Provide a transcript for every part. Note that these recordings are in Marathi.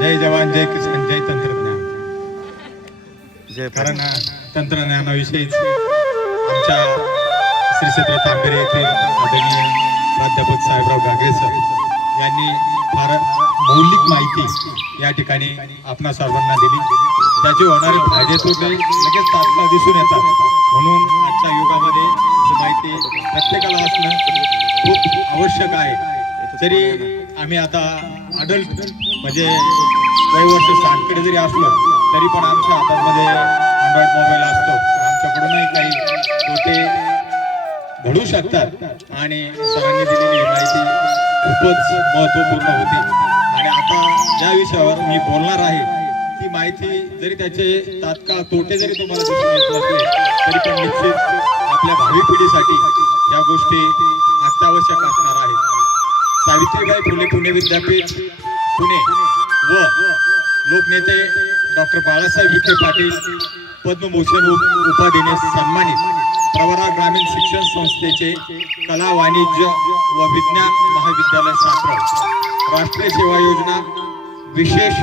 जय जवान जय किसान जय तंत्रज्ञान. कारण तंत्रज्ञानाविषयीच आमच्या श्री क्षेत्र तांबेरे येथील आदरणीय प्राध्यापक साहेबराव गागरे सर यांनी फार मौलिक माहिती या ठिकाणी आपणा सर्वांना दिली. त्याचे होणारे फायदे तोटे लगेच तात्काळ दिसून येतात. म्हणून आजच्या युगामध्ये ही माहिती प्रत्येकाला असणं खूप आवश्यक आहे. जरी आम्ही आता अडल्ट म्हणजे वर्ष 60कडे जरी असलो तरी पण आमच्या हातामध्ये अँड्रॉइड मोबाईल असतो. आमच्याकडूनही काही तोटे घडू शकतात आणि सरांनी दिलेली माहिती खूपच महत्त्वपूर्ण होती. आणि आता ज्या विषयावर मी बोलणार आहे ती माहिती जरी त्याचे तात्काळ तोटे जरी तुम्हाला दिसून येत नसले तरी पण निश्चित आपल्या भावी पिढीसाठी या गोष्टी अत्यावश्यक असणार आहेत. सावित्रीबाई फुले पुणे विद्यापीठ पुणे व लोकनेते डॉक्टर बाळासाहेब विखे पाटील पद्मभूषण उपाधीने सन्मानित प्रवरा ग्रामीण शिक्षण संस्थेचे कला वाणिज्य व विज्ञान महाविद्यालय सातारा राष्ट्रीय सेवा योजना विशेष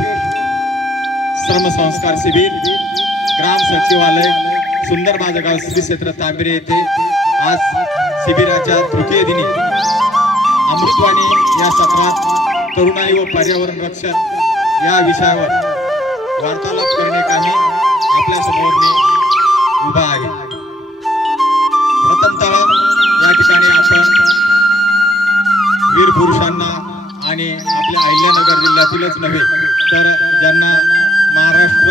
श्रमसंस्कार शिबिर ग्राम सचिवालय सुंदर माझगाव श्री क्षेत्र तांबेरे येथे आज शिबिराच्या तृतीय दिनी अमृतवाणी या सत्रात तरुणाई व पर्यावरण रक्षण या विषयावर वार्तालाप करण्याकामी आपल्या समोर उभा आहे. प्रथमतः या ठिकाणी आपण वीर पुरुषांना आणि आपल्या अहिल्यानगर जिल्ह्यातीलच नव्हे तर ज्यांना महाराष्ट्र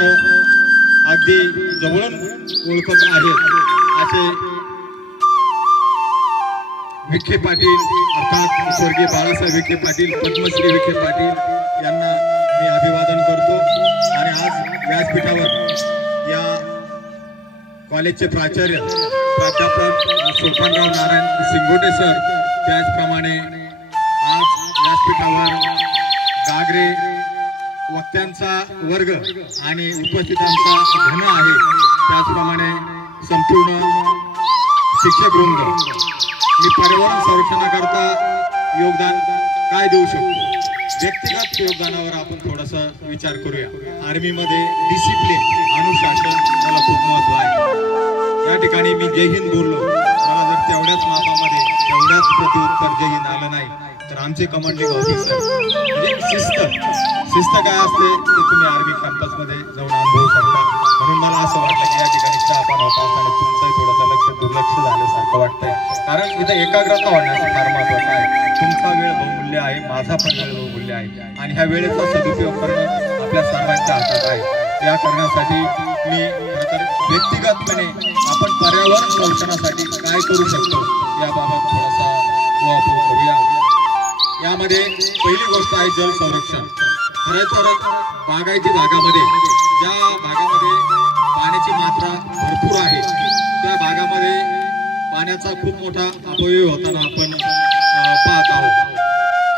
अगदी जवळून ओळखत आहेत असे विखे पाटील अर्थात स्वर्गीय बाळासाहेब विखे पाटील पद्मश्री विखे पाटील यांना मी अभिवादन करतो. आणि आज व्यासपीठावर या कॉलेजचे प्राचार्य प्राध्यापक सोपानराव नारायण सिंगोटे सर त्याचप्रमाणे आज व्यासपीठावर गागरे वक्त्यांचा वर्ग आणि उपस्थितांचा घन आहे. त्याचप्रमाणे संपूर्ण शिक्षक वृंद. मी पर्यावरण संरक्षणाकरता योगदान काय देऊ शकतो व्यक्तिगत योगदानावर आपण थोडासा विचार करूया. आर्मीमध्ये डिसिप्लिन अनुशासन याला खूप महत्त्व आहे. या ठिकाणी मी जय हिंद बोललो, मला जर तेवढ्याच मापामध्ये तेवढ्याच प्रत्युत्तर जय हिंद आलं नाही तर आमचे कमांडिंग ऑफिसर म्हणजे शिस्त काय असते ते तुम्ही आर्मी कॅम्पसमध्ये जाऊन अनुभवू शकता. म्हणून मला असं वाटलं की या ठिकाणी चहापान होता असताना तुमचंही थोडंसं दुर्लक्ष झाल्यासारखं वाटतंय. कारण इथं एकाग्रता होण्याचं फार महत्त्वाचं आहे. तुमचा वेळ बहुमूल्य आहे, माझा पण वेळ बहुमूल्य आहे आणि ह्या वेळेचा सदुपयोग करणं आपल्या सर्वांच्या हातात आहे. या करण्यासाठी मी खरं तर व्यक्तिगतपणे आपण पर्यावरण संरक्षणासाठी काय करू शकतो याबाबत थोडासा उहापोह करूया. यामध्ये पहिली गोष्ट आहे जल संरक्षण. खरं तर बागायती भागामध्ये ज्या भागामध्ये पाण्याची मात्रा भरपूर आहे त्या भागामध्ये पाण्याचा खूप मोठा अपव्यय होताना आपण पाहत आहोत.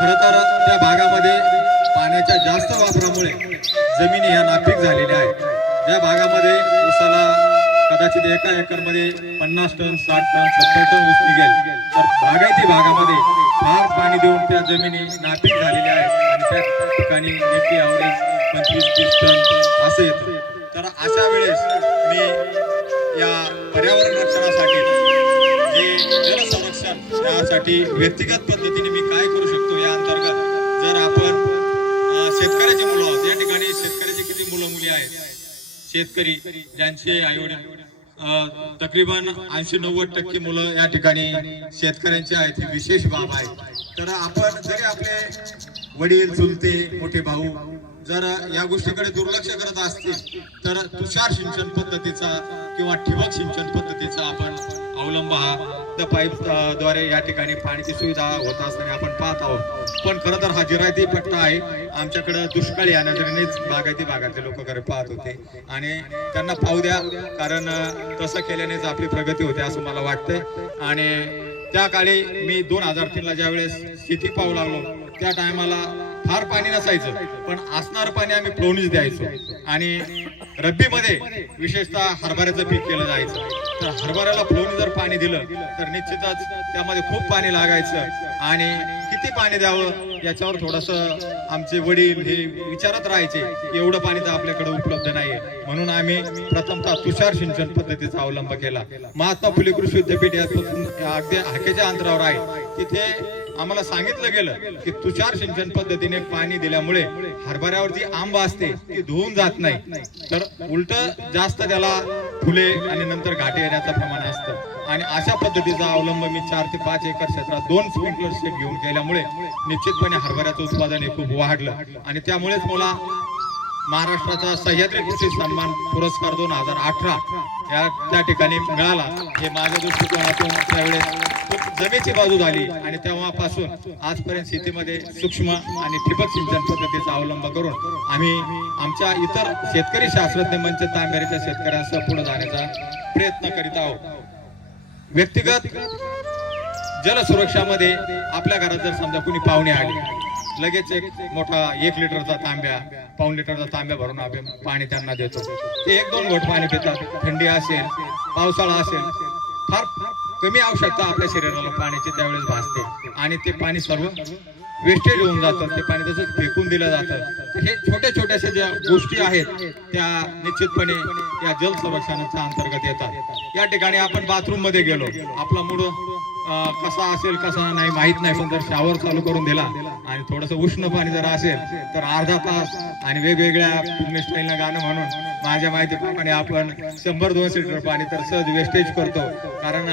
खरं तर त्या भागामध्ये पाण्याच्या जास्त वापरामुळे जमिनी ह्या नापीक झालेल्या आहेत. ज्या भागामध्ये ऊसाला कदाचित एका एकरमध्ये 50 टन 60 टन 70 टन ऊस निघेल तर बागायती भागामध्ये फार पाणी देऊन त्या जमिनी नापीक झालेल्या आहेत आणि त्या ठिकाणी एकी ॲव्हरेज 25-30 टन असं येतं. तर अशा वेळेस मी या पर्यावरण रक्षणासाठी जे जल संरक्षण यासाठी व्यक्तिगत पद्धतीने मी काय करू शकतो या अंतर्गत जर आपण शेतकरी ज्यांचे आईवडील तकरीबन 80-90% मुलं या ठिकाणी शेतकऱ्यांची आहेत, ही विशेष बाब आहे. तर आपण जरी आपले वडील चुलते मोठे भाऊ जर या गोष्टीकडे दुर्लक्ष करत असतील तर तुषार सिंचन पद्धतीचा किंवा ठिबक सिंचन पद्धतीचा आपण अवलंब हा पाईप द्वारे या ठिकाणी पाण्याची सुविधा होत असताना आपण पाहत आहोत. पण खरं तर हा जिरायती पट्टा आहे. आमच्याकडे दुष्काळी या नजरेनेच बागायती भागातले लोक घरी पाहत होते आणि त्यांना पाहू द्या, कारण तसं केल्यानेच आपली प्रगती होते असं मला वाटतंय. आणि त्या काळी मी 2003ला ज्यावेळेस शेती पाहू लागलो त्या टायमाला फार पाणी नसायचं, पण असणारं पाणी आम्ही फ्लोनीच द्यायचो. आणि रब्बीमध्ये विशेषतः हरभऱ्याचं पीक केलं जायचं. तर हरभऱ्याला फ्लोनी जर पाणी दिलं तर निश्चितच त्यामध्ये खूप पाणी लागायचं आणि किती पाणी द्यावं याच्यावर थोडंसं आमचे वडील हे विचारत राहायचे की एवढं पाणी तर आपल्याकडे उपलब्ध नाहीये. म्हणून आम्ही प्रथमतः तुषार सिंचन पद्धतीचा अवलंब केला. महात्मा फुले कृषी विद्यापीठ यापासून अगदी हाकेच्या अंतरावर आहे. तिथे आम्हाला सांगितलं गेलं की तुषार सिंचन पद्धतीने पाणी दिल्यामुळे हरभऱ्यावरती आंबा असते ती धुवून जात नाही, तर उलट जास्त त्याला फुले आणि नंतर घाटे येण्याचं प्रमाण असतं. आणि अशा पद्धतीचा अवलंब मी 4 ते 5 एकर क्षेत्रात 2 स्प्रिंकलर सेट घेऊन केल्यामुळे निश्चितपणे हरभऱ्याचं उत्पादन हे खूप वाढलं. आणि त्यामुळेच मला महाराष्ट्राचा सह्याद्री कृषी सन्मान पुरस्कार 2018 त्या ठिकाणी मिळाला. हे माझ्या दृष्टिकोनातून त्यावेळेस खूप जमेची बाजू झाली आणि तेव्हापासून आजपर्यंत शेतीमध्ये सूक्ष्म आणि ठिबक सिंचन पद्धतीचा अवलंब करून आम्ही आमच्या इतर शेतकरी शास्त्रज्ञ मंच तांबेरीच्या शेतकऱ्यांसह पुढे जाण्याचा प्रयत्न करीत आहोत. व्यक्तिगत जलसुरक्षामध्ये आपल्या घरात जर समजा कुणी पाहुणे आले, लगेच एक मोठा 1 लिटरचा तांब्या, 1.5 लिटरचा तांब्या भरून आपण पाणी त्यांना देतो. ते 1-2 घोट पाणी पितात. थंडी असेल, पावसाळा असेल, फार कमी आवश्यकता आपल्या शरीराला पाण्याची त्यावेळेस भासते आणि ते पाणी सर्व वेस्टेज होऊन जातं. ते पाणी तसंच फेकून दिलं जातं. तर हे छोट्या छोट्याशा ज्या गोष्टी आहेत त्या निश्चितपणे या जल संरक्षणाच्या अंतर्गत येतात. या ठिकाणी आपण बाथरूम मध्ये गेलो, आपला मूड कसा असेल कसा नाही माहित नाही, पण जर शॉवर चालू करून दिला आणि थोडस उष्ण पाणी जर असेल तर अर्धा तास आणि वेगवेगळ्या फिल्मी स्टाईलनं गाणं म्हणून माझ्या माहितीप्रमाणे आपण 100-200 लिटर पाणी तर सहज वेस्टेज करतो. कारण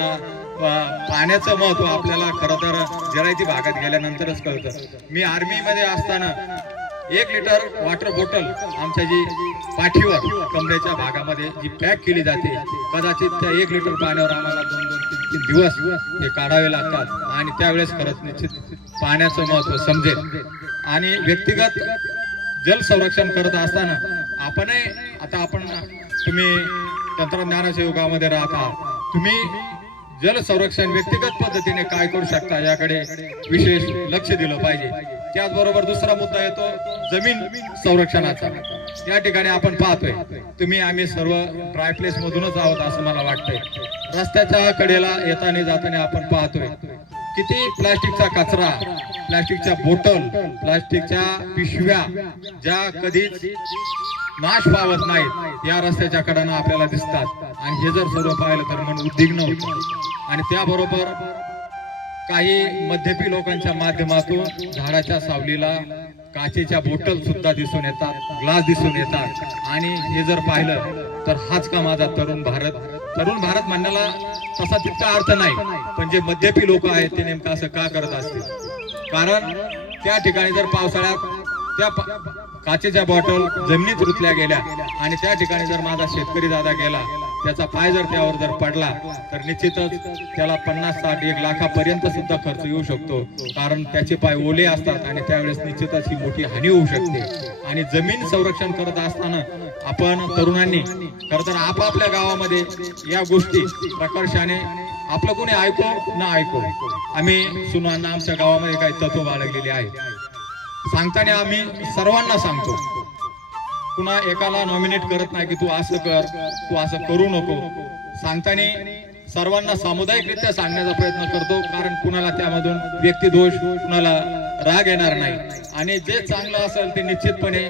पाण्याचं महत्व आपल्याला खरं तर जिरायती भागात गेल्यानंतरच कळतं. मी आर्मीमध्ये असताना 1 लिटर वॉटर बॉटल आमच्या जी पाठीवर कमरेच्या भागामध्ये जी पॅक केली जाते, कदाचित त्या 1 लिटर पाण्यावर आम्हाला 2-3 दिवस हे काढावे लागतात. आणि त्यावेळेस खरंच निश्चित पाण्याचं महत्व समजेल. आणि व्यक्तिगत जल संरक्षण करत असताना आपण तुम्ही तंत्रज्ञानाच्या युगामध्ये राहता, तुम्ही जल संरक्षण व्यक्तिगत पद्धतीने काय करू शकता याकडे विशेष लक्ष दिलं पाहिजे. त्याचबरोबर दुसरा मुद्दा येतो जमीन संरक्षणाचा. या ठिकाणी आपण पाहतोय आम्ही सर्व ड्रायप्लेस मधूनच आहोत असं मला वाटतंय. रस्त्याच्या कडेला येताना जाताना आपण पाहतोय किती प्लास्टिकचा कचरा, प्लास्टिकच्या बोटल, प्लास्टिकच्या पिशव्या ज्या कधीच नाश पावत नाहीत या रस्त्याच्या कडानं आपल्याला दिसतात. आणि हे जर सर्व पाहिलं तर मन उद्विग्न होतं. आणि त्याबरोबर काही मध्यपी लोकांच्या माध्यमातून झाडाच्या सावलीला काचेच्या बोटल सुद्धा दिसून येतात, ग्लास दिसून येतात. आणि हे जर पाहिलं तर हाच का माझा तरुण भारत म्हणण्याला तसा तितका अर्थ नाही, पण जे मध्यपी लोक आहेत ते नेमकं असं का करत असतील? कारण त्या ठिकाणी जर पावसाळ्यात त्या काचेच्या बॉटल जमिनीत रुतल्या गेल्या आणि त्या ठिकाणी जर माझा शेतकरी दादा गेला, त्याचा पाय जर त्यावर जर पडला तर निश्चितच त्याला 50-60-1 लाखापर्यंत सुद्धा खर्च येऊ शकतो. कारण त्याचे पाय ओले असतात आणि त्यावेळेस निश्चितच ही मोठी हानी होऊ शकते. आणि जमीन संरक्षण करत असताना आपण तरुणांनी खरं तर आपापल्या गावामध्ये या गोष्टी प्रकर्षाने आपलं कोणी ऐको ना ऐको आम्ही सुनांना आमच्या गावामध्ये काही तत्व बाळगलेले आहे. सांगताना आम्ही सर्वांना सांगतो, कुणा एकाला नॉमिनेट करत नाही की तू असं कर, तू असं करू नको. सांगताना सर्वांना सामुदायिकरित्या सांगण्याचा प्रयत्न करतो, कारण कुणाला त्यामधून व्यक्तिदोष, कुणाला राग येणार नाही. आणि जे चांगलं असेल ते निश्चितपणे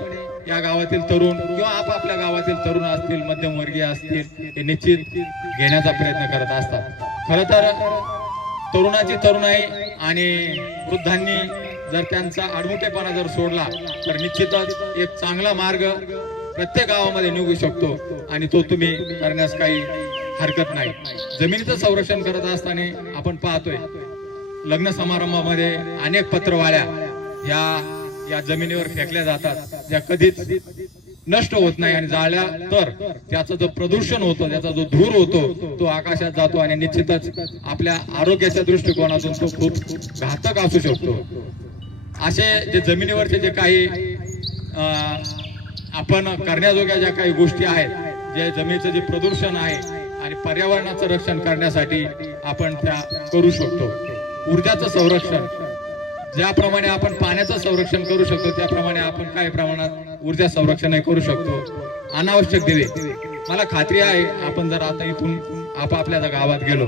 या गावातील तरुण किंवा आपापल्या गावातील तरुण असतील, मध्यमवर्गीय असतील, हे निश्चित घेण्याचा प्रयत्न करत असतात. खरं तर तरुणाची तरुणाई आणि वृद्धांनी जर त्यांचा आडमुठेपणा जर सोडला तर निश्चितच एक चांगला मार्ग प्रत्येक गावामध्ये निघू शकतो आणि तो तुम्ही करण्यास काही हरकत नाही. जमिनीचं संरक्षण करत असताना आपण पाहतोय लग्न समारंभामध्ये अनेक पत्रवाळ्या या जमिनीवर फेकल्या जातात, ज्या कधीच नष्ट होत नाही आणि जाळल्या तर त्याचा जो प्रदूषण होतो, त्याचा जो धूर होतो तो आकाशात जातो आणि निश्चितच आपल्या आरोग्याच्या दृष्टिकोनातून तो खूप घातक असू शकतो. असे जे जमिनीवरचे जे काही आपण करण्याजोग्या ज्या काही गोष्टी आहेत, जे जमिनीचं जे प्रदूषण आहे आणि पर्यावरणाचं रक्षण करण्यासाठी आपण त्या करू शकतो. ऊर्जाचं संरक्षण, ज्याप्रमाणे आपण पाण्याचं संरक्षण करू शकतो त्याप्रमाणे आपण काही प्रमाणात ऊर्जा संरक्षणही करू शकतो. अनावश्यक दिवे, मला खात्री आहे आपण जर आता इथून आपापल्या गावात गेलो,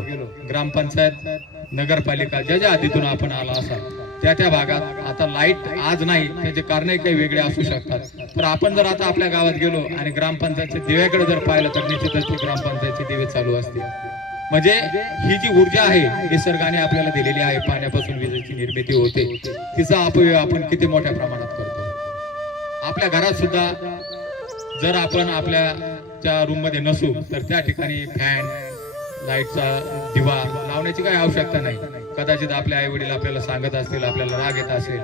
ग्रामपंचायत नगरपालिका ज्या हद्दीतून आपण आला असाल त्या भागात आता लाईट आज नाही, त्याचे कारण काही वेगळे असू शकतात. तर आपण जर आता आपल्या गावात गेलो आणि ग्रामपंचायतच्या दिव्याकडे जर पाहिलं तर निश्चितच ते ग्रामपंचायतचे दिवे चालू असतील. म्हणजे ही जी ऊर्जा आहे निसर्गाने आपल्याला दिलेली आहे, पाण्यापासून विजेची निर्मिती होते, तिचा अपव्यय आपण किती मोठ्या प्रमाणात करतो. आपल्या घरात सुद्धा जर आपण आपल्या रूम मध्ये नसू तर त्या ठिकाणी फॅन, लाईटचा दिवा लावण्याची काही आवश्यकता नाही. कदाचित आपले आई वडील आपल्याला सांगत असतील, आपल्याला राग येत असेल,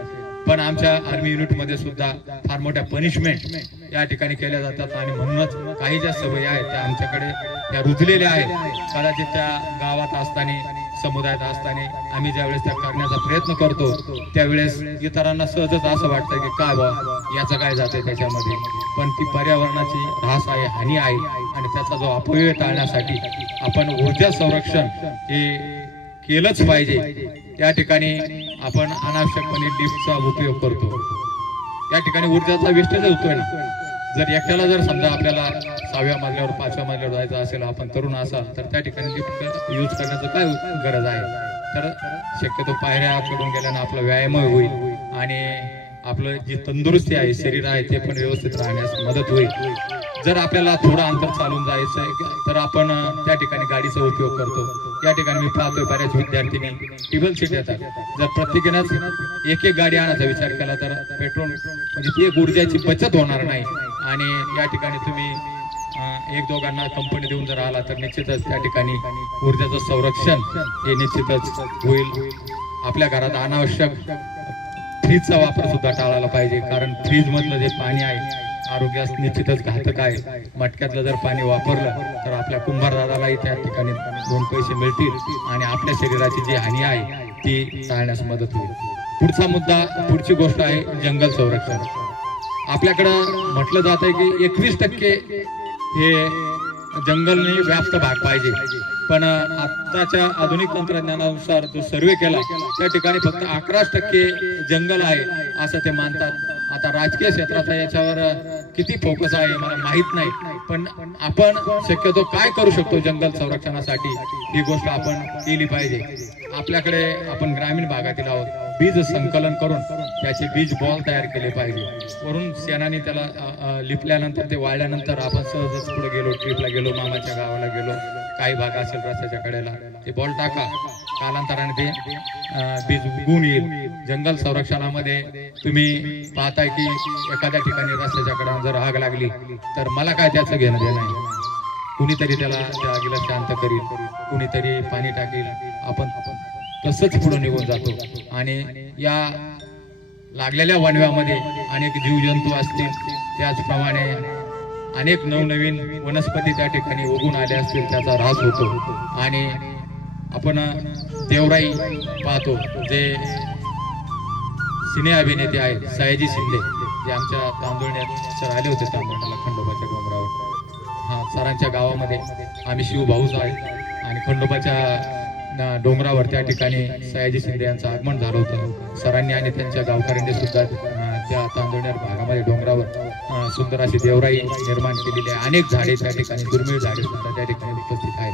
पण आमच्या आर्मी युनिट मध्ये सुद्धा फार मोठ्या पनिशमेंट या ठिकाणी केल्या जातात आणि म्हणूनच काही ज्या सवयी आहेत त्या आमच्याकडे त्या रुजलेल्या आहेत. कदाचित त्या गावात असताना, समुदायात असताना आम्ही ज्यावेळेस त्या करण्याचा प्रयत्न करतो त्यावेळेस इतरांना सहजच असं वाटतं की काय बा याचं काय जाते त्याच्यामध्ये, पण ती पर्यावरणाची ऱ्हास आहे, हानी आहे आणि त्याचा जो अपव्यय टाळण्यासाठी आपण ऊर्जा संरक्षण हे केलंच पाहिजे. त्या ठिकाणी आपण अनावश्यकपणे लिफ्टचा उपयोग करतो, त्या ठिकाणी ऊर्जाचा वेस्टेज होतोय ना. जर एकट्याला जर समजा आपल्याला 6व्या मजल्यावर 5व्या मजल्यावर जायचं असेल, आपण तरुण असाल तर त्या ठिकाणी लिफ्ट यूज करण्याचं काय गरज आहे. तर शक्यतो पायऱ्या चढून गेल्यानं आपला व्यायाम होईल आणि आपलं जी तंदुरुस्ती आहे, शरीर आहे, ते पण व्यवस्थित राहण्यास मदत होईल. जर आपल्याला थोडं अंतर चालून जायचं आहे तर आपण त्या ठिकाणी गाडीचा उपयोग करतो. या ठिकाणी मी पाहतोय बऱ्याच विद्यार्थ्यांनी टेबल सीट येतात. जर प्रत्येकानेच एक गाडी आणायचा विचार केला तर पेट्रोल म्हणजे ती एक ऊर्जाची बचत होणार नाही आणि या ठिकाणी तुम्ही एक दोघांना कंपनी देऊन जर आला तर निश्चितच त्या ठिकाणी ऊर्जाचं संरक्षण हे निश्चितच होईल. आपल्या घरात अनावश्यक फ्रीजचा वापर सुद्धा टाळायला पाहिजे, कारण फ्रीज मधलं जे पाणी आहे आरोग्यास निश्चितच घातक आहे. मटक्यातलं जर पाणी वापरलं तर आपल्या कुंभारदादालाही त्या ठिकाणी 2 पैसे मिळतील आणि आपल्या शरीराची जी हानी आहे ती टाळण्यास मदत होईल. पुढचा मुद्दा, पुढची गोष्ट आहे जंगल संरक्षण. आपल्याकडं म्हटलं जात आहे की 21% हे जंगलने व्याप्त भाग पाहिजे, पण आताच्या आधुनिक तंत्रज्ञानानुसार जो सर्वे केला त्या ठिकाणी फक्त 11% जंगल आहे असं ते मानतात. आता राजकीय क्षेत्राचा याच्यावर किती फोकस आहे मला माहित नाही, पण आपण शक्यतो काय करू शकतो जंगल संरक्षणासाठी ही गोष्ट आपण केली पाहिजे. आपल्याकडे आपण ग्रामीण भागातील आहोत, बीज संकलन करून त्याचे बीज बॉल तयार केले पाहिजे. वरून शेणाने त्याला लिपल्यानंतर ते वाळल्यानंतर आपण सहजच पुढे गेलो, ट्रिपला गेलो, मामाच्या गावाला गेलो, काही भाग असेल रस्त्याच्या कडेला, ते बॉल टाका, कालांतराने ते बीज उगवून येईल. जंगल संरक्षणामध्ये तुम्ही पाहताय की एखाद्या ठिकाणी रस्त्याच्या कडेला जर आग लागली तर मला काय त्याचं घेणं देणं आहे. कुणीतरी त्या आगीला शांत करील, कुणीतरी पाणी टाकेल, आपण तसंच पुढे निघून जातो आणि या लागलेल्या वणव्यामध्ये अनेक जीवजंतू असतील, त्याचप्रमाणे अनेक नवनवीन वनस्पती त्या ठिकाणी उगून आल्या असतील, त्याचा ऱ्हास होतो. आणि आपण देवराई पाहतो, जे सिने अभिनेते आहेत सयाजी शिंदे, जे आमच्या तांदुळण्यात सर आले होते तांदुळण्याला खंडोबाच्या डोंगरावर. सरांच्या गावामध्ये आम्ही शिवभाऊच आहे आणि खंडोबाच्या डोंगरावर त्या ठिकाणी सयाजी शिंदे यांचं आगमन झालं होतं. सरांनी आणि त्यांच्या गावकऱ्यांनी सुद्धा त्या तांदुळनेर भागामध्ये डोंगरावर सुंदर अशी देवराई निर्माण केलेली आहे. अनेक झाडे त्या ठिकाणी, दुर्मिळ झाडे सुद्धा त्या ठिकाणी उपस्थित आहेत.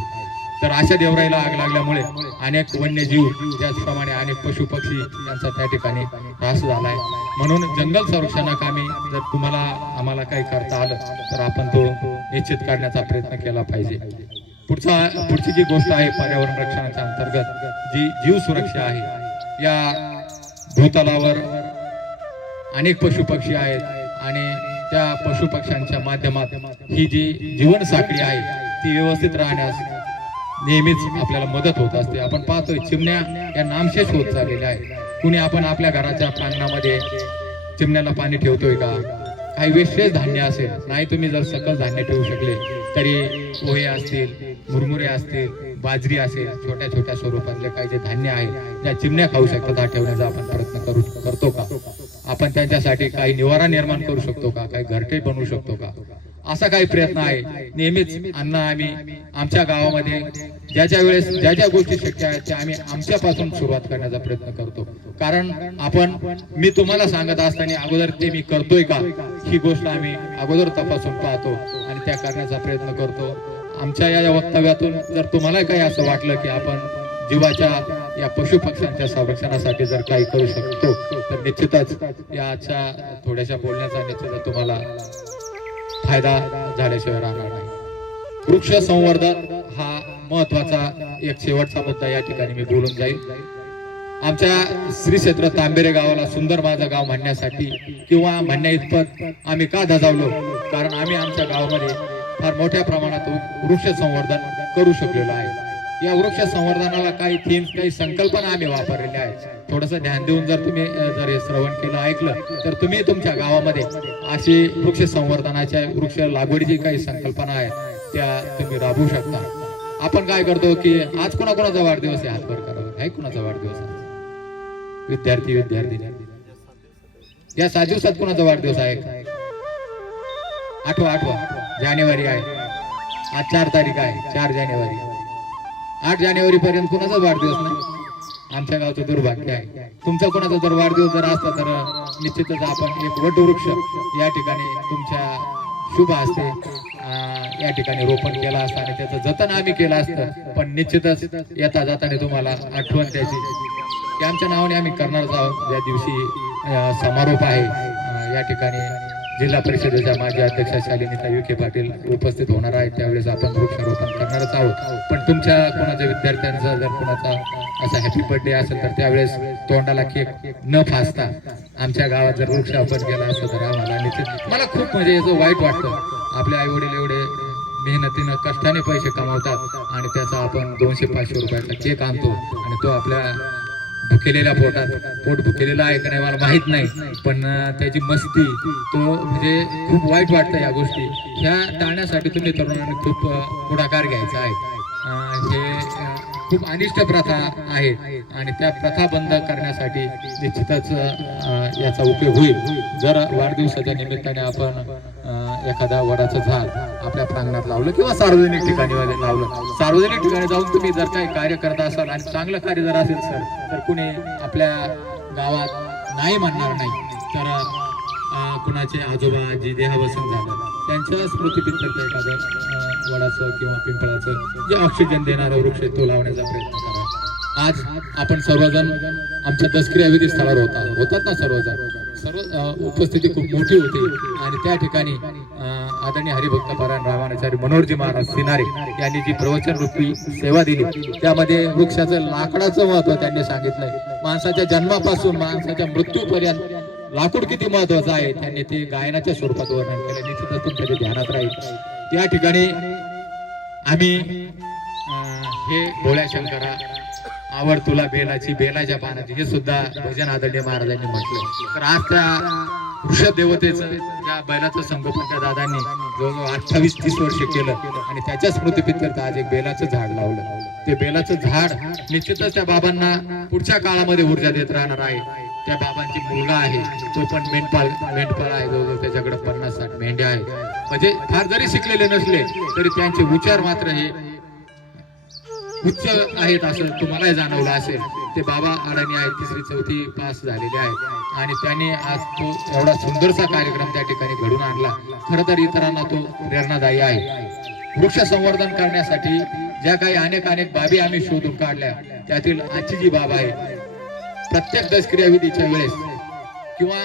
तर अशा देवराईला आग लागल्यामुळे अनेक वन्यजीव, त्याचप्रमाणे अनेक पशु पक्षी यांचा त्या ठिकाणी ऱ्हास झालाय. म्हणून जंगल संरक्षणाकामी जर तुम्हाला आम्हाला काही करता आलं तर आपण तो निश्चित करण्याचा प्रयत्न केला पाहिजे. पुढची जी गोष्ट आहे पर्यावरण रक्षणाच्या अंतर्गत जी जीव सुरक्षा आहे. या भूतलावर अनेक पशु पक्षी आहेत आणि त्या पशुपक्ष्यांच्या माध्यमात ही जी जीवन साखळी आहे ती व्यवस्थित राहण्यास नेहमीच आपल्याला मदत होत असते. आपण पाहतोय चिमण्या या नामशेष होत चाललेल्या आहे. कुणी आपण आपल्या घराच्या प्रांगणामध्ये चिमण्याला पाणी ठेवतोय का? काही विशेष धान्य असेल नाही, तुम्ही जर सकस धान्य ठेवू शकले तरी पोहे असतील, मुरमुरे असतील, बाजरी असेल, छोट्या छोट्या स्वरूपातले काही जे धान्य आहे ज्या चिमण्या खाऊ शकतात हा ठेवण्याचा आपण प्रयत्न करतो का? आपण त्यांच्यासाठी काही निवारा निर्माण करू शकतो का? काही घरटे बनवू शकतो का? असा काही प्रयत्न आहे. नेहमीच अन्न आम्ही आमच्या गावामध्ये ज्या वेळेस ज्या गोष्टी शक्य आहेत त्या आम्ही आमच्यापासून सुरुवात करण्याचा प्रयत्न करतो. कारण मी तुम्हाला सांगत असताना अगोदर ते मी करतोय का ही गोष्ट आम्ही अगोदर तपासून पाहतो आणि त्या करण्याचा प्रयत्न करतो. आमच्या या वक्तव्यातून जर तुम्हाला काही असं वाटलं की आपण जीवाच्या या पशुपक्ष्यांच्या संरक्षणासाठी जर काही करू शकतो तर निश्चितच याच्या थोड्याशा बोलण्याचा निश्चितच तुम्हाला फायदा झाल्याशिवाय राहणार नाही. वृक्ष संवर्धन हा महत्वाचा एक शेवटचा मुद्दा या ठिकाणी मी बोलून जाईल. आमच्या श्री क्षेत्र तांबेरे गावाला सुंदर माझं गाव म्हणण्यासाठी किंवा म्हणण्या इतपत आम्ही का धजावलो, कारण आम्ही आमच्या गावामध्ये फार मोठ्या प्रमाणात वृक्ष संवर्धन करू शकलेलो आहे. या वृक्ष संवर्धनाला काही थीम्स, काही संकल्पना आम्ही वापरलेल्या आहेत. थोडंसं ध्यान देऊन जर तुम्ही जर हे श्रवण केलं, ऐकलं तर तुम्ही तुमच्या गावामध्ये अशी वृक्ष संवर्धनाच्या वृक्ष लागवडीची काही संकल्पना आहे त्या तुम्ही राबवू शकता. आपण काय करतो की आज कोणाकोणाचा वाढदिवस आहे, हातभर करावं, आहे कोणाचा वाढदिवस आहे? विद्यार्थी या 7 दिवसात कोणाचा वाढदिवस आहे? आठवा जानेवारी आहे. आज 4 तारीख आहे, 4 जानेवारी. 8 जानेवारी पर्यंत कोणाचा वाढदिवस नाही. आमच्या गावचं दुर्भाग्य आहे. तुमचा कोणाचा जर वाढदिवस जर असता तर निश्चितच आपण एक वटवृक्ष या ठिकाणी तुमच्या शुभ हस्ते या ठिकाणी रोपण केला असतं आणि त्याचं जतन आम्ही केलं असतं. पण निश्चितच येता जाताना तुम्हाला आठवण त्याची आमच्या नावाने आम्ही करणारच आहोत. ज्या दिवशी समारोप आहे या ठिकाणी जिल्हा परिषदेच्या माजी अध्यक्षा शालिनीताई विखे पाटील उपस्थित होणार आहेत, त्यावेळेस आपण वृक्षारोपण करणारच आहोत. पण तुमच्या कोणाच्या विद्यार्थ्यांचा जर कोणाचा असा हॅपी बर्थडे असेल तर त्यावेळेस तोंडाला केक न फासता आमच्या गावात जर वृक्षारोपण केलं असतं तर आम्हाला निश्चित मला खूप म्हणजे याचं वाईट वाटतं. आपले आई वडील एवढे मेहनतीनं कष्टाने पैसे कमावतात आणि त्याचा आपण 200-500 रुपयाचा केक आणतो आणि तो आपल्या भुकेलेल्या पोट भुकेलेला आहे का नाही मला माहित नाही, पण त्याची मस्ती तो म्हणजे खूप वाईट वाटतं. या गोष्टी ह्या टाळण्यासाठी तुम्ही तरुणांनी खूप पुढाकार घ्यायचा आहे. हे खूप अनिष्ट प्रथा आहे आणि त्या प्रथा बंद करण्यासाठी निश्चितच याचा उपयोग होईल. जर वाढदिवसाच्या निमित्ताने आपण एखादा वडाचं झाड आपल्या प्रांगणात लावलं किंवा सार्वजनिक ठिकाणी लावलं, सार्वजनिक ठिकाणी जाऊन तुम्ही जर काही कार्य करत असाल आणि चांगलं कार्य जर असेल सर तर कुणी आपल्या गावात नाही म्हणणार नाही. तर कुणाचे आजोबा आजी देहावसन झालं त्यांच्या स्मृतीप्रित्यर्थ एखादं वडाचं किंवा पिंपळाचं जे ऑक्सिजन देणारा वृक्ष तो लावण्याचा प्रयत्न करा. आज आपण सर्वजण आमच्या दसक्रिया विधी स्थळावर होतात ना, सर्व उपस्थिती खूप मोठी होती आणि त्या ठिकाणी आदरणीय हरिभक्त परायण रामाचार्य मनोहरजी महाराज सिनारे यांनी जी प्रवचन रूपी सेवा दिली त्यामध्ये वृक्षाचं लाकडाचं महत्व त्यांनी सांगितलंय. माणसाच्या जन्मापासून माणसाच्या मृत्यूपर्यंत लाकूड किती महत्वाचं आहे त्यांनी ते गायनाच्या स्वरूपात वर्णन केलं. निश्चितच तुमच्या ध्यानात राहील. या ठिकाणी आम्ही हे भोळ्या शंकरा आवड तुला बेलाची बेलाच्या पानाची हे सुद्धा भजन आदरणीय महाराजांनी म्हटलं. तर आज त्या वृषभ देवतेचं त्या बैलाचं संगोपन त्या दादांनी जवळजवळ 28-30 वर्ष केलं आणि त्याच्या स्मृतीप्रित्यर्थ आज एक बेलाचं झाड लावलं. ते बेलाचं झाड निश्चितच त्या बाबांना पुढच्या काळामध्ये ऊर्जा देत राहणार आहे. त्या बाबांची मुलगा आहे तो पण मेंढपाळ आहे, जवळजवळ त्याच्याकडे 50-60 मेंढ्या आहेत. म्हणजे फार जरी शिकलेले नसले तरी त्यांचे विचार मात्र हे उच्च आहेत असं तुम्हालाही जाणवलं असेल. ते बाबा अडाणी आहेत, 3री-4थी पास झालेले आहेत आणि त्यांनी आज तो एवढा सुंदरसा कार्यक्रम त्या ठिकाणी घडून आणला. खरं तर इतरांना तो प्रेरणादायी आहे. वृक्ष संवर्धन करण्यासाठी ज्या काही अनेक बाबी आम्ही शोधून काढल्या त्यातील आजची जी बाब आहे, प्रत्येक दसक्रिया विधीच्या वेळेस किंवा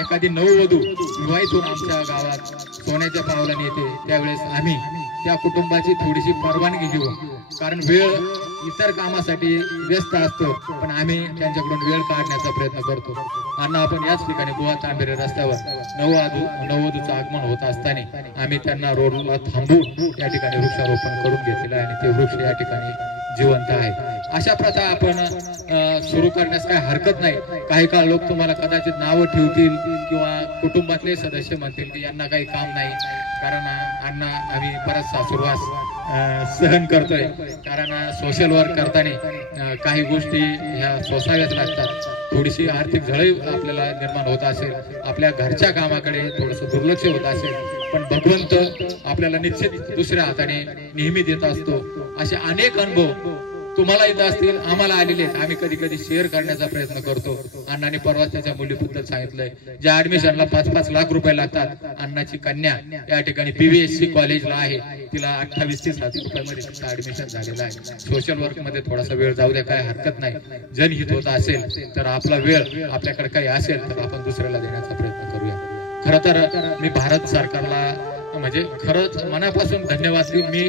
एखादी नववधू विवाहित होऊन आमच्या गावात सोन्याच्या पावलाने येते त्यावेळेस आम्ही त्या कुटुंबाची थोडीशी परवानगी घेऊन कारण वेळ इतर कामासाठी व्यस्त असतो, पण आम्ही त्यांच्याकडून वेळ काढण्याचा प्रयत्न करतो. अण्णा आपण याच ठिकाणी बुवा तांबेरे रस्त्यावर नववधूचं आगमन होत असताना आम्ही त्यांना रोडला थांबवून या ठिकाणी वृक्षारोपण करून घेतलेलं आहे आणि ते वृक्ष या ठिकाणी जिवंत आहे. अशा प्रथा आपण सुरू करण्यास काही हरकत नाही. काही काळ लोक तुम्हाला कदाचित नावं ठेवतील किंवा कुटुंबातले सदस्य म्हणतील की यांना काही काम नाही, कारण अण्णा आम्ही परत सासुरवास सहन करतोय, कारण सोशल वर्क करताना काही गोष्टी ह्या सोसाव्याच लागतात. थोडीशी आर्थिक झळी आपल्याला निर्माण होत असेल, आपल्या घरच्या कामाकडे थोडंसं दुर्लक्ष होत असेल, पण भगवंत आपल्याला निश्चित दुसऱ्या हाताने नेहमी देत असतो. असे अनेक अनुभव तुम्हाला येत असतील, आम्हाला आलेले आहेत. आम्ही कधी कधी शेअर करण्याचा प्रयत्न करतो. अण्णाने परवा त्याच्या मुलीबद्दल सांगितलंय, ज्या ऍडमिशनला 5-5 लाख रुपये लागतात. अण्णाची कन्या या ठिकाणी PVSC कॉलेजला आहे, तिला 28-30 हजार रुपयामध्ये तिचं ऍडमिशन झालेलं आहे. सोशल वर्क मध्ये थोडासा वेळ जाऊ द्या, काय हरकत नाही. जनहित होत असेल तर आपला वेळ आपल्याकडे काही असेल तर आपण दुसऱ्याला देण्याचा प्रयत्न करूया. खरं तर मी भारत सरकारला म्हणजे खरंच मनापासून धन्यवाद देईन. मी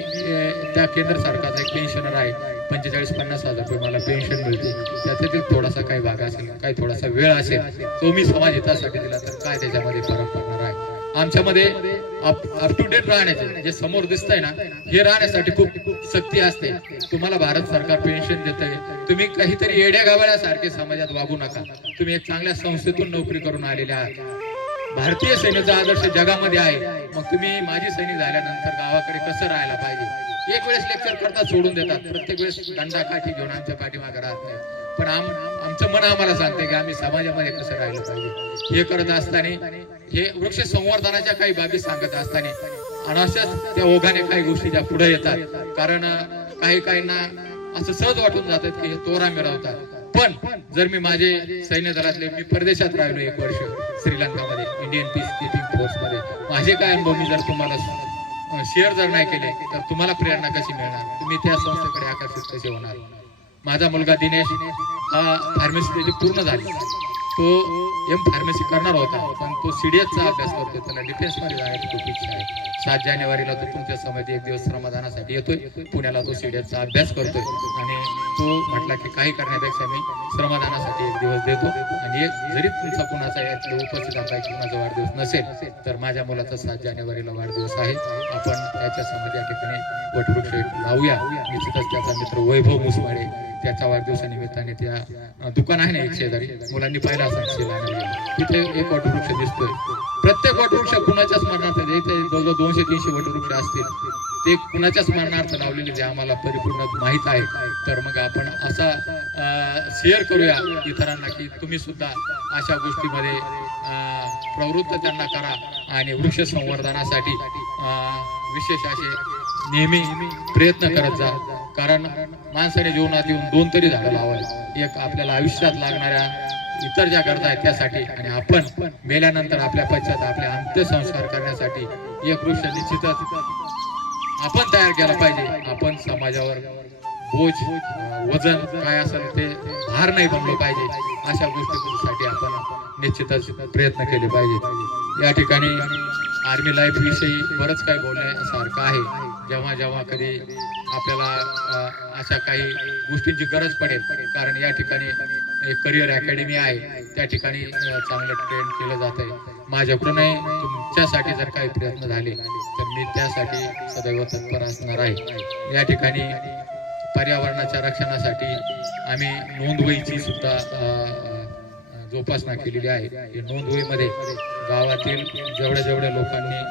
त्या केंद्र सरकारचा एक पेन्शनर आहे. 45-50 हजार रुपये मला पेन्शन मिळते. त्याच्यातील थोडासा काही भाग असेल, काही थोडासा वेळ असेल, तो मी समाज हितासाठी दिला तर काय त्याच्यामध्ये फरक पडणार आहे. आमच्यामध्ये अप टू डेट राहण्याचे जे समोर दिसतंय ना, हे राहण्यासाठी खूप सक्ती असते. तुम्हाला भारत सरकार पेन्शन देतंय, तुम्ही काहीतरी येड्या गावड्यासारखे समाजात वागू नका. तुम्ही एक चांगल्या संस्थेतून नोकरी करून आलेले आहात. भारतीय सेनेचा आदर्श जगामध्ये आहे. मग तुम्ही माजी सैनिक झाल्यानंतर गावाकडे कसं राहायला पाहिजे, एक वेळेस लेक्चर करतात सोडून देतात, प्रत्येक वेळेस दंडा काठी घेऊन आमच्या पाठीमागे राहत नाही. पण आमचं मन आम्हाला सांगते की आम्ही समाजामध्ये कसं राहिलं पाहिजे. हे करत असताना हे वृक्ष संवर्धनाच्या काही बाबी सांगत असताना अनाशच त्या ओघाने काही गोष्टी ज्या पुढे येतात. कारण काहींना असं सहज वाटून जातात की हे तोरा मिळवतात. पण जर मी माझे सैन्य दलातले, मी परदेशात राहिलो 1 वर्ष श्रीलंकामध्ये इंडियन पीस कीपिंग फोर्स मध्ये, माझे काय अनुभव मी जर तुम्हाला शेअर जर नाही केले तर तुम्हाला प्रेरणा कशी मिळणार, तुम्ही त्या संस्थेकडे आकर्षित कसे होणार. माझा मुलगा दिनेश हा फार्मसी पूर्ण झाली, तो फार्मसी करणार होता, पण तो CDSचा अभ्यास करतो. त्याला डिफेन्स मध्ये जाण्याची खूप इच्छा आहे. 7 जानेवारीला तो तुमच्या समोर 1 दिवस श्रमदानासाठी येतोय. पुण्याला तो CDSचा अभ्यास करतोय आणि तो म्हटला की काही करण्यापेक्षा मी श्रमदानासाठी 1 दिवस देतो आणि जरी तुमचा कुणाचा यातल्या उपस्थितांपैकी कुणाचा वाढदिवस नसेल तर माझ्या मुलाचा 7 जानेवारीला वाढदिवस आहे. आपण त्याच्या समोर या ठिकाणी वटवृक्ष लावूया. निश्चितच त्याचा मित्र वैभव मुसवाडे त्याच्या वाढदिवसानिमित्ताने त्या दुकान आहे ना एक शेजारी, मुलांनी पाहिला असेल शेजारी, तिथे एक वटवृक्ष दिसतोय. प्रत्येक वटवृक्ष कुणाच्या स्मरणार्थ, इथे जवळजवळ 200-300 वटवृक्ष असतील, ते कुणाच्या स्मरणार्थ लावलेले जे आम्हाला परिपूर्ण माहीत आहे. तर मग आपण असा शेअर करूया इतरांना की तुम्ही सुद्धा अशा गोष्टीमध्ये प्रवृत्त त्यांना करा आणि वृक्ष संवर्धनासाठी विशेष असे नेहमी प्रयत्न करत जा. कारण माणसाने जीवनात येऊन 2 तरी झाडं लावावी, एक आपल्याला आयुष्यात लागणाऱ्या इतर ज्या गरजा आहेत त्यासाठी, आणि आपण मेल्यानंतर आपल्या पश्चात आपले अंत्यसंस्कार करण्यासाठी एक वृक्ष निश्चितच आपण तयार केला पाहिजे. आपण समाजावर बोज वजन काय असेल ते भार नाही बनलो पाहिजे. अशा गोष्टीसाठी आपण निश्चितच प्रयत्न केले पाहिजे. या ठिकाणी आर्मी लाईफ विषयी बरंच काही बोलण्यासारखं आहे. जेव्हा जेव्हा कधी आपल्याला अशा काही गोष्टींची गरज पडेल, कारण या ठिकाणी एक करिअर अकॅडमी आहे, त्या ठिकाणी चांगलं ट्रेन केलं जात आहे. माझ्याकडूनही तुमच्यासाठी जर काही प्रयत्न झाले तर मी त्यासाठी सदैव तत्पर असणार आहे. या ठिकाणी पर्यावरणाच्या रक्षणासाठी आम्ही नोंदवहीची सुद्धा जोपासना केलेली आहे. या नोंदवहीमध्ये गावातील जेवढ्या लोकांनी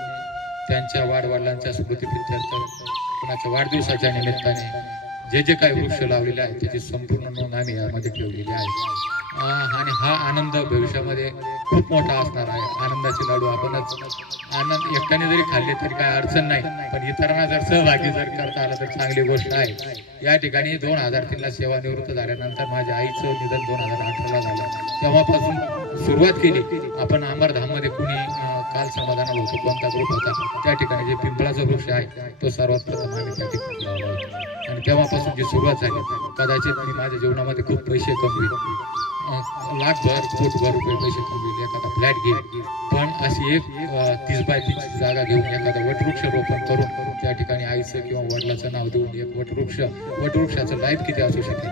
त्यांच्या वाडवडिलांच्या स्मृतीप्रित्यर्थ कुणाच्या वाढदिवसाच्या निमित्ताने जे काही वृक्ष लावलेले आहेत त्याची संपूर्ण नोंद आम्ही यामध्ये ठेवलेली आहे. आणि हा आनंद भविष्यामध्ये खूप मोठा असणार आहे. आनंदाचे लाडू आपणच आनंद एकट्याने जरी खाल्ले तरी काय अडचण नाही, पण इतरांना जर सहभागी जर करता आलं तर चांगली गोष्ट आहे. या ठिकाणी 2003ला सेवानिवृत्त झाल्यानंतर माझ्या आईचं निधन 2018ला झालं. तेव्हापासून सुरुवात केली आपण अमरधाममध्ये. कुणी काल समाधानाला होतो, कोणता ग्रुप होता, त्या ठिकाणी जे पिंपळाचा वृक्ष आहे तो सर्वात प्रथम आम्ही त्या ठिकाणी लावला आणि तेव्हापासून जी सुरुवात झाली. कदाचित मी माझ्या जीवनामध्ये खूप पैसे कमविले, लाखभर कोटभर रुपये पैसे कमवेल, एखादा फ्लॅट घेईल, पण अशी एक 30 बाय 30 जागा घेऊन एखादा वटवृक्ष रोपण करून त्या ठिकाणी आईचं किंवा वडिलाचं नाव देऊन एक वटवृक्षाचं लाईफ किती असू शकेल,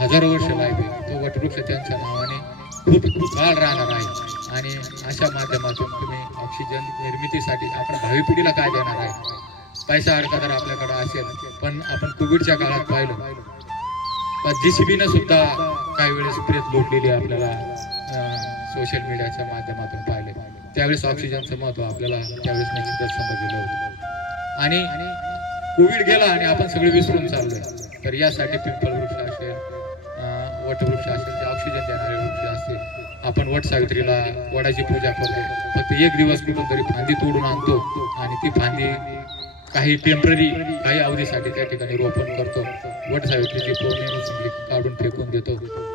हजारो वर्ष लाईफ आहे. तो वटवृक्ष त्यांच्या नावाने खूप काळ राहणार आहे. आणि अशा माध्यमातून तुम्ही ऑक्सिजन निर्मितीसाठी आपण भावी पिढीला काय देणार आहे. पैसा अडका जर आपल्याकडे असेल, पण आपण कोविडच्या काळात पाहिलं JCBनं सुद्धा काही वेळेस प्रेत लोटलेली आपल्याला सोशल मीडियाच्या माध्यमातून पाहिले. त्यावेळेस ऑक्सिजनचं महत्व आपल्याला त्यावेळेस निश्चितच समजलेलं होतं. आणि कोविड गेला आणि आपण सगळे विसरून चाललोय. तर यासाठी पिंपळ वृक्ष असेल, वटवृक्ष असेल, जे ऑक्सिजन देणारे वृक्ष असतील, आपण वट सावित्रीला वडाची पूजा करतो, फक्त एक दिवस कुठून तरी फांदी तोडून आणतो आणि ती फांदी काही टेम्पररी काही अवधीसाठी त्या ठिकाणी रोपण करतो, वट सावित्रीची पौर्णिमा काढून फेकून देतो.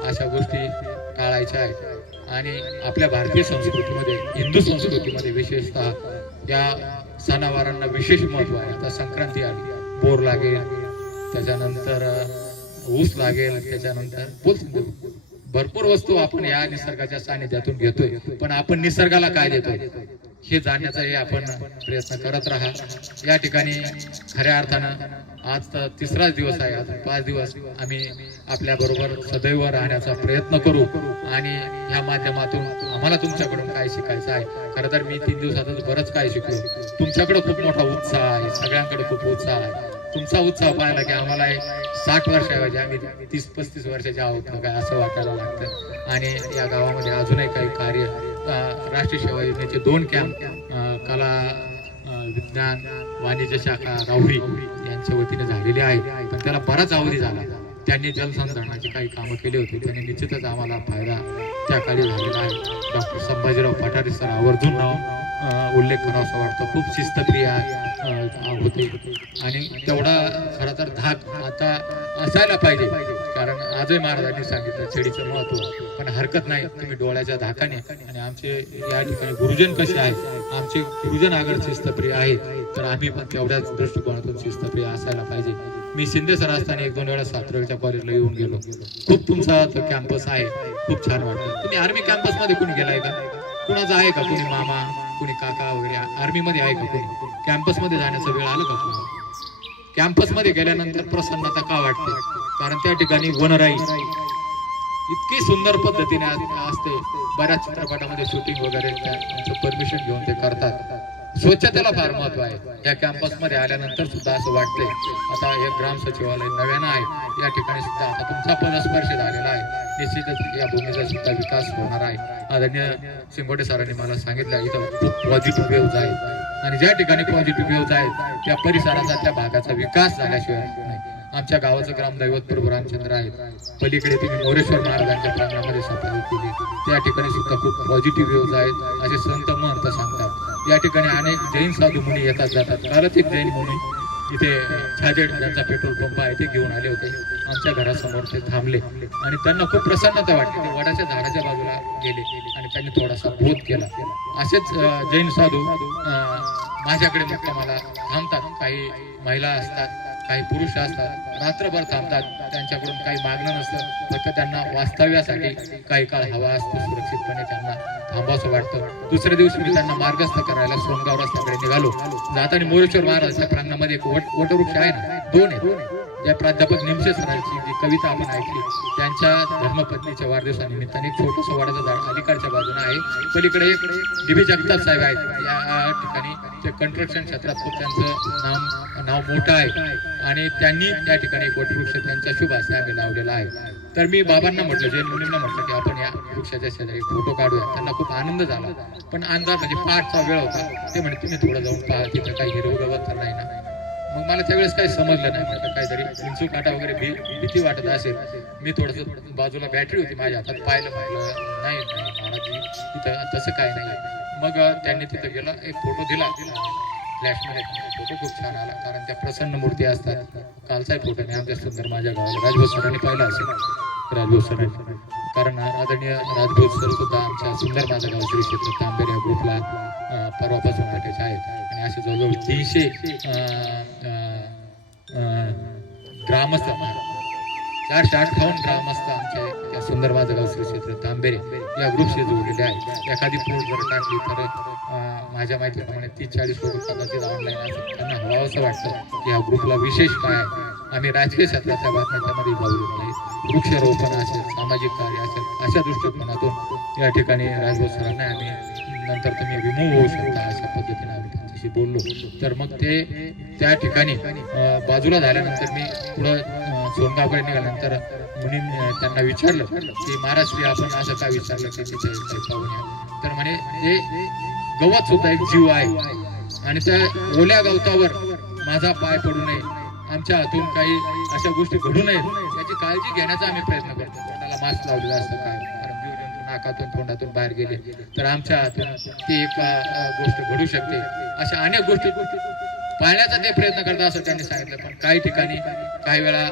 अशा गोष्टी टाळायच्या आहेत. आणि आपल्या भारतीय संस्कृतीमध्ये, हिंदू संस्कृतीमध्ये विशेषतः या सणावारांना विशेष महत्व आहे. आता संक्रांती आली, बोर लागेल, त्याच्यानंतर ऊस लागेल, त्याच्यानंतर भरपूर वस्तू आपण या निसर्गाच्या सानिध्यातून घेतोय, पण आपण निसर्गाला काय देतोय हे जाणण्याचाही आपण प्रयत्न करत राहा. या ठिकाणी खऱ्या अर्थानं आज तर 3रा दिवस आहे, अजून 5 दिवस आम्ही आपल्या बरोबर सदैव राहण्याचा प्रयत्न करू. आणि या माध्यमातून आम्हाला तुमच्याकडून काय शिकायचं आहे. खरं तर मी 3 दिवसातच बरंच काय शिकलो. तुमच्याकडे खूप मोठा उत्साह आहे, सगळ्यांकडे खूप उत्साह आहे. तुमचा उत्साह पाहिला की आम्हाला 60 वर्षाऐवजी आम्ही 30-35 वर्षाचे आहोत काय असं वाटायला लागतं. आणि या गावामध्ये अजूनही काही कार्य, राष्ट्रीय सेवा योजनेचे 2 कॅम्प, कला विज्ञान वाणिज्य शाखा राहुरी यांच्या वतीने झालेले आहे, पण त्याला बराच अवधी झाला. त्यांनी जलसंधारणाची काही कामं केली होती, त्यांनी निश्चितच आम्हाला फायदा त्या काळी झालेला आहे. डॉक्टर संभाजीराव पठारे सर आवर्जून नाव उल्लेख करावा असं वाटतं. खूप शिस्तप्रिय होते आणि तेवढा खरं तर धाक आता असायला पाहिजे. कारण आजही महाराजांनी सांगितलं छडीचं महत्व, पण हरकत नाही तुम्ही डोळ्याच्या धाकाने. आणि आमचे या ठिकाणी गुरुजन कसे आहेत, आमचे गुरुजन अगर शिस्तप्रिय आहेत, तर आम्ही पण तेवढ्याच दृष्टिकोनातून शिस्तप्रिय असायला पाहिजे. मी शिंदे सर असताना 1-2 वेळा सातरच्या कॉलेजला येऊन गेलो. खूप तुमचा तो कॅम्पस आहे, खूप छान वाटतं. तुम्ही आर्मी कॅम्पस मध्ये कुणी गेलाय का? कुणाचा आहे का? कुणी मामा, कुणी काका वगैरे आर्मी मध्ये आहे का? कुणी कॅम्पस मध्ये जाण्याचा वेळ आला का तुम्हाला? कॅम्पस मध्ये गेल्यानंतर प्रसन्नता का वाटते? कारण त्या ठिकाणी वनराई इतकी सुंदर पद्धतीने असते. बऱ्याच चित्रपटामध्ये शूटिंग वगैरे त्यांचं परमिशन घेऊन ते करतात. स्वच्छतेला फार महत्व आहे. या कॅम्पस मध्ये आल्यानंतर सुद्धा असं वाटतंय आता एक ग्राम सचिवालय नव्यानं आहे, या ठिकाणी सुद्धा आता तुमचा पदस्पर्श झालेला आहे. निश्चितच या भूमीचा सुद्धा विकास होणार आहे. आदरणीय शिंगोटे सरांनी मला सांगितलं इथं खूप पॉझिटिव्ह वेव्ज आहेत आणि ज्या ठिकाणी पॉझिटिव्ह वेव्ज आहेत त्या परिसराचा, त्या भागाचा विकास झाल्याशिवाय नाही. आमच्या गावाचं ग्रामदैवत प्रभू रामचंद्र आहेत. पलीकडे तुम्ही मोरेश्वर महाराजांच्या प्रांगणामध्ये सफाई केली, त्या ठिकाणी सुद्धा खूप पॉझिटिव्ह वेव्ज आहेत असे संत महंत सांगतात. या ठिकाणी अनेक जैन साधू मुनी येतात जातात. कालच एक जैन मुनी इथे छाजेड ज्यांचा पेट्रोल पंप आहे ते घेऊन आले होते. आमच्या घरासमोर ते थांबले आणि त्यांना खूप प्रसन्नता वाटली. ते वडाच्या झाडाच्या बाजूला गेले आणि त्यांनी थोडासा बोध केला. असेच जैन साधू माझ्याकडे मुक्कामाला थांबतात. काही महिला असतात, काही पुरुष असतात, रात्रभर थांबतात. त्यांच्याकडून काही मागणं नसतं, फक्त त्यांना वास्तव्यासाठी काही काळ हवा असतो, सुरक्षितपणे त्यांना थांबावंसं वाटतं. दुसऱ्या दिवशी मी त्यांना मार्गस्थ करायला सोनगाव रस्त्याकडे निघालो. जाताना मोरेश्वर महाराजांच्या प्रांगणामध्ये एक वटवृक्ष आहे ना, 2 आहेत. ज्या प्राध्यापक निमशे सरांची जी कविता आपण ऐकली, त्यांच्या धर्मपत्नीच्या वाढदिवसानिमित्ताने एक छोटंसं वडाचं झाड अलीकडच्या बाजूला आहे. पलीकडे एक DB जगताप साहेब आहेत. या ठिकाणी ते कंस्ट्रक्शन क्षेत्रात खूप त्यांचं नाव मोठं आहे आणि त्यांनी त्या ठिकाणी एक वटवृक्ष त्यांच्या शुभ हस्ते आम्ही लावलेला आहे. तर मी बाबांना म्हटलं, जैन मुनींना म्हटलं की आपण या वृक्षाच्या शेजारी फोटो काढूया. त्यांना खूप आनंद झाला, पण अंधार म्हणजे 5चा वेळ होता. ते म्हणे तुम्ही थोडं जाऊन पहा, तिथं काही हिरवं गवत तर नाही ना. मग मला त्यावेळेस काही समजलं नाही. म्हटलं काहीतरी विंचू काटा वगैरे भीती वाटत असेल. मी थोडंसं बाजूला बॅटरी होती माझ्या हातात, पाहिलं, म्हटलं नाही महाराज तिथं तसं काय नाही. मग त्यांनी तिथं गेला, एक फोटो दिला फ्लॅशमध्ये. फोटो खूप छान आला, कारण त्या प्रसन्न मूर्ती असतात. कालचाही फोटो नाही आमच्या सुंदर माझ्या गावाला राजभाऊ सरांनी पाहिला असेल. राजभाऊ सरांनी, कारण आदरणीय राजभाऊ सर सुद्धा आमच्या सुंदर माझं गाव श्री क्षेत्र तांबेर या ग्रुपला परवापासून वाटायचे आहेत. आणि असे जवळजवळ 300 ग्रामस्थ 458 ग्रामस्थ आमचे या सुंदर माझगाव श्री क्षेत्र तांबेरे या ग्रुपशी जोडलेले आहेत. एखादी पोस्ट जर टाकली तर माझ्या माहितीप्रमाणे 30-40 लोक कदाचित ऑनलाईन असतात. त्यांना हवं असं वाटतं की ह्या ग्रुपला विशेष काय आहे. आम्ही राजकीय क्षेत्रातल्या बातम्यांच्यामध्ये जाऊ नाही. वृक्षारोपण असेल, सामाजिक कार्य असेल, अशा दृष्टिकोनातून या ठिकाणी राजभाऊ सरांना आम्ही नंतर तुम्ही रिमूव्ह होऊ शकता अशा पद्धतीने आम्ही त्यांच्याशी बोललो. तर मग ते त्या ठिकाणी बाजूला झाल्यानंतर मी पुढं सोनगावकडे निघाल्यानंतर मुनी त्यांना विचारलं की महाराष्ट्री आपण असं काय विचारलं की तिथे पाहून या. तर म्हणे ते गवत सुद्धा एक जीव आहे आणि त्या ओल्या गवतावर माझा पाय पडू नये, आमच्या हातून काही अशा गोष्टी घडू नयेत याची काळजी घेण्याचा आम्ही प्रयत्न करतो. कोणाला मास्क लावलेला असतं काय, कारण जीवजंतू नाकातून तोंडातून बाहेर गेले तर आमच्या हातून ती एक गोष्ट घडू शकते. अशा अनेक गोष्टी पाहण्याचा ते प्रयत्न करतात असं त्यांनी सांगितलं. पण काही ठिकाणी काही वेळा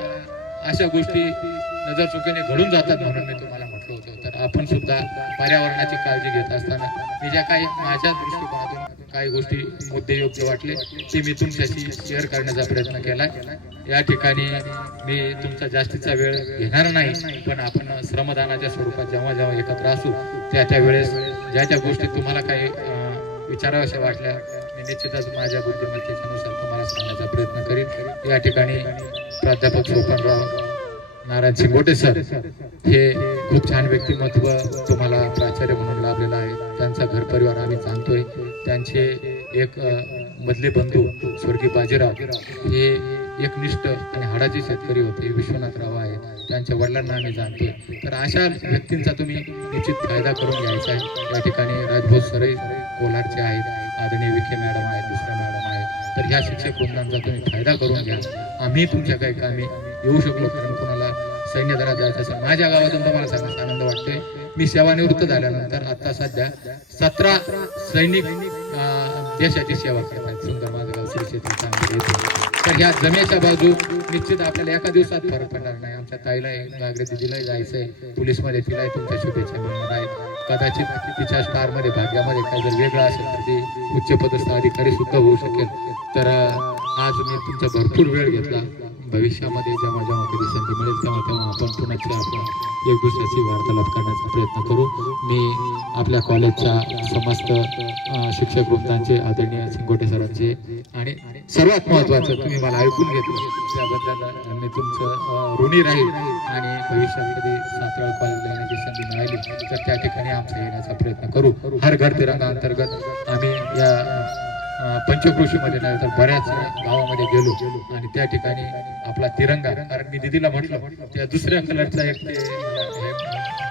अशा गोष्टी नजर चुकीने घडून जातात म्हणून मी तुम्हाला म्हटलं होतं. तर आपण सुद्धा पर्यावरणाची काळजी घेत असताना मी ज्या काही माझ्या दृष्टिकोनातून काही गोष्टी मुद्दे योग्य वाटले ते मी तुमच्याशी शेअर करण्याचा प्रयत्न केलाय. या ठिकाणी मी तुमचा जास्तीचा वेळ घेणार नाही, पण आपण श्रमदानाच्या स्वरूपात जेव्हा जेव्हा एकत्र असू त्या वेळेस ज्या ज्या गोष्टी तुम्हाला काही विचाराव्याशा वाटल्या मी निश्चितच माझ्या बुद्धिमत्तेनुसार तुम्हाला सांगण्याचा प्रयत्न करीन. या ठिकाणी प्राध्यापक सोपानराव नारायण शिंगोटे सर हे खूप छान व्यक्तिमत्व तुम्हाला प्राचार्य म्हणून लाभलेलं आहे. त्यांचा घर परिवार आम्ही जाणतोय. त्यांचे एक मधले बंधू स्वर्गीय बाजीराव हे एकनिष्ठ आणि हाडाचे शेतकरी होते, विश्वनाथराव आहे, त्यांच्या वडिलांना आम्ही जाणतोय. तर अशा व्यक्तींचा तुम्ही निश्चित फायदा करून घ्यायचा आहे. या ठिकाणी राजभाऊ सरई कोल्हारचे आहेत, आदरणीय विखे मॅडम आहेत, दुसऱ्या मॅडम आहेत. तर ह्या शिक्षक वृंदांचा तुम्ही फायदा करून घ्या. आम्ही तुमच्या काही कामी येऊ शकलो, कारण कोणाला सैन्य दलात जायचं असेल. माझ्या गावातून तुम्हाला सांगण्याचा आनंद वाटतोय. मी सेवानिवृत्त झाल्यानंतर आता सध्या 17 सैनिक देशाची सेवा करतात सुंदर माझगाव श्री क्षेत्र तांबेरे. तर ह्या जमेच्या बाजू निश्चित आपल्याला एका दिवसात फरक पडणार नाही. आमच्या ताईला गागरे दिदीलाही जायचंय पोलीसमध्ये, तिलाही तुमच्या शुभेच्छा मिळणार आहे. कदाचित तिच्या स्टारमध्ये भाग्यामध्ये काही जर वेगळं असेल तर ते उच्चपदस्थ अधिकारी सुद्धा होऊ शकेल. तर आज मी तुमचा भरपूर वेळ घेतला. भविष्यामध्ये जेव्हा जेव्हा कधी संधी मिळेल तेव्हा तेव्हा आपण पुन्हा आपण एक दुसऱ्याची वार्तालाप करण्याचा प्रयत्न करू. मी आपल्या कॉलेजच्या समस्त शिक्षक वृंदांचे, आदरणीय शिंगोटे सरांचे आणि सर्वात महत्त्वाचं तुम्ही मला ऐकून घेतलं त्याबद्दल मी तुमचं ऋणी राहील. आणि भविष्यात कधी सातारा कॉलेजला येण्याची संधी मिळाली तर त्या ठिकाणी आमचा येण्याचा प्रयत्न करू. हर घर तिरंगा अंतर्गत आम्ही या पंचकृषीमध्ये नाही तर बऱ्याच गावामध्ये गेलो आणि त्या ठिकाणी आपला तिरंगा, कारण मी दिदीला म्हटलं त्या दुसऱ्या कलरचा एक ते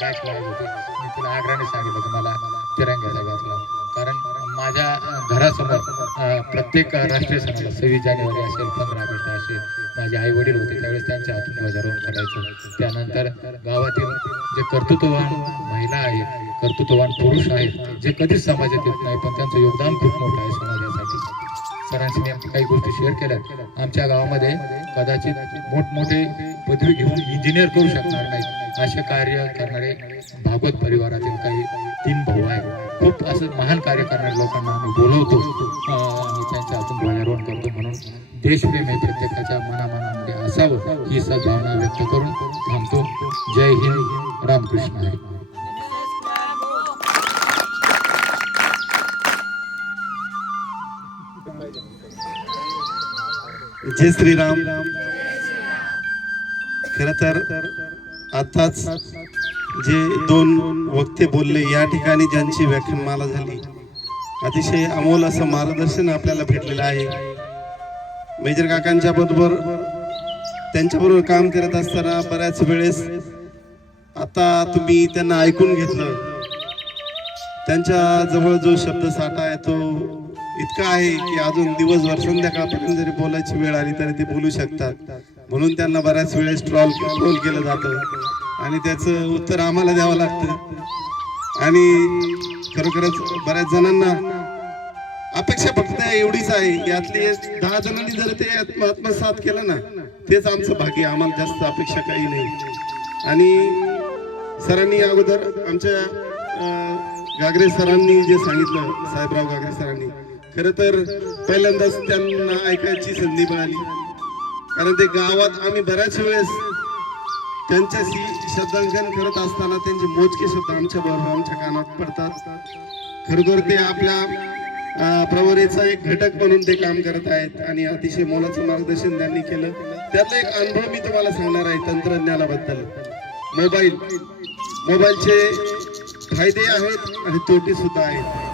बॅच लागत होते, मी तुला आग्रहाने सांगितलं की मला तिरंग्याचा घातला. कारण माझ्या घरासमोर प्रत्येक राष्ट्रीय सणाला 26 जानेवारी असेल, 15 ऑगस्ट असेल, माझे आई वडील होते त्यावेळेस त्यांच्या हातून ध्वजारोहण करायचं. त्यानंतर गावातील जे कर्तृत्ववान महिला आहेत, कर्तृत्ववान पुरुष आहेत, जे कधीच समाजात येत नाही पण त्यांचं योगदान खूप मोठं आहे समाजासाठी. सरांशी मी काही गोष्टी शेअर केल्यात. आमच्या गावामध्ये कदाचित मोठमोठे पदवी घेऊन इंजिनियर करू शकणार नाहीत असे कार्य करणारे भागवत परिवारातील काही 3 भाऊ आहेत. खूप असं महान कार्य करणाऱ्या लोकांना आम्ही बोलवतो आणि त्यांच्या हातून ध्वजारोहण करतो. म्हणून देशप्रेम हे प्रत्येकाच्या मनामनामध्ये असावं ही सद्भावना व्यक्त करून थांबतो. जय हिंद, रामकृष्ण हरी. जय श्रीराम. खर तर आताच जे 2 वक्ते बोलले या ठिकाणी ज्यांची व्याख्यानमाला झाली, अतिशय अमोल असं मार्गदर्शन आपल्याला भेटलेलं आहे. मेजर काकांच्या बरोबर त्यांच्याबरोबर काम करत असताना बऱ्याच वेळेस आता तुम्ही त्यांना ऐकून घेतलं, त्यांच्या जवळ जो शब्दसाठा आहे तो इतका आहे की अजून दिवसभर संध्याकाळपर्यंत जरी बोलायची वेळ आली तरी ते बोलू शकतात. म्हणून त्यांना बऱ्याच वेळेस ट्रोल केलं जातं आणि त्याचं उत्तर आम्हाला द्यावं लागतं. आणि खरोखरच बऱ्याच जणांना अपेक्षा फक्त एवढीच आहे, यातली 10 जणांनी जर ते आत्मसात केलं ना तेच आमचं भाग्य. आम्हाला जास्त अपेक्षा काही नाही. आणि सरांनी अगोदर आमच्या गागरे सरांनी जे सांगितलं, साहेबराव गागरे सरांनी, खरं तर पहिल्यांदाच त्यांना ऐकायची संधी मिळाली. कारण ते गावात आम्ही बऱ्याच वेळेस त्यांच्याशी शब्दांकन करत असताना त्यांचे मोजके शब्द आमच्या बरोबर आमच्या कानात पडतात. खरोखर ते आपल्या प्रवरेचा एक घटक म्हणून ते काम करत आहेत आणि अतिशय मोलाचं मार्गदर्शन त्यांनी केलं. त्यातला एक अनुभव मी तुम्हाला सांगणार आहे तंत्रज्ञानाबद्दल. मोबाईलचे फायदे आहेत आणि तोटे सुद्धा आहेत.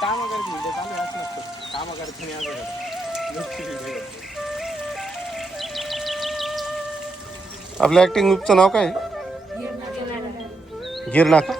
काम करते म्हणजे चालू असं नसतं. काम करत नाही असं आपल्या ऍक्टिंग ग्रुपचं नाव काय? गिरणा का?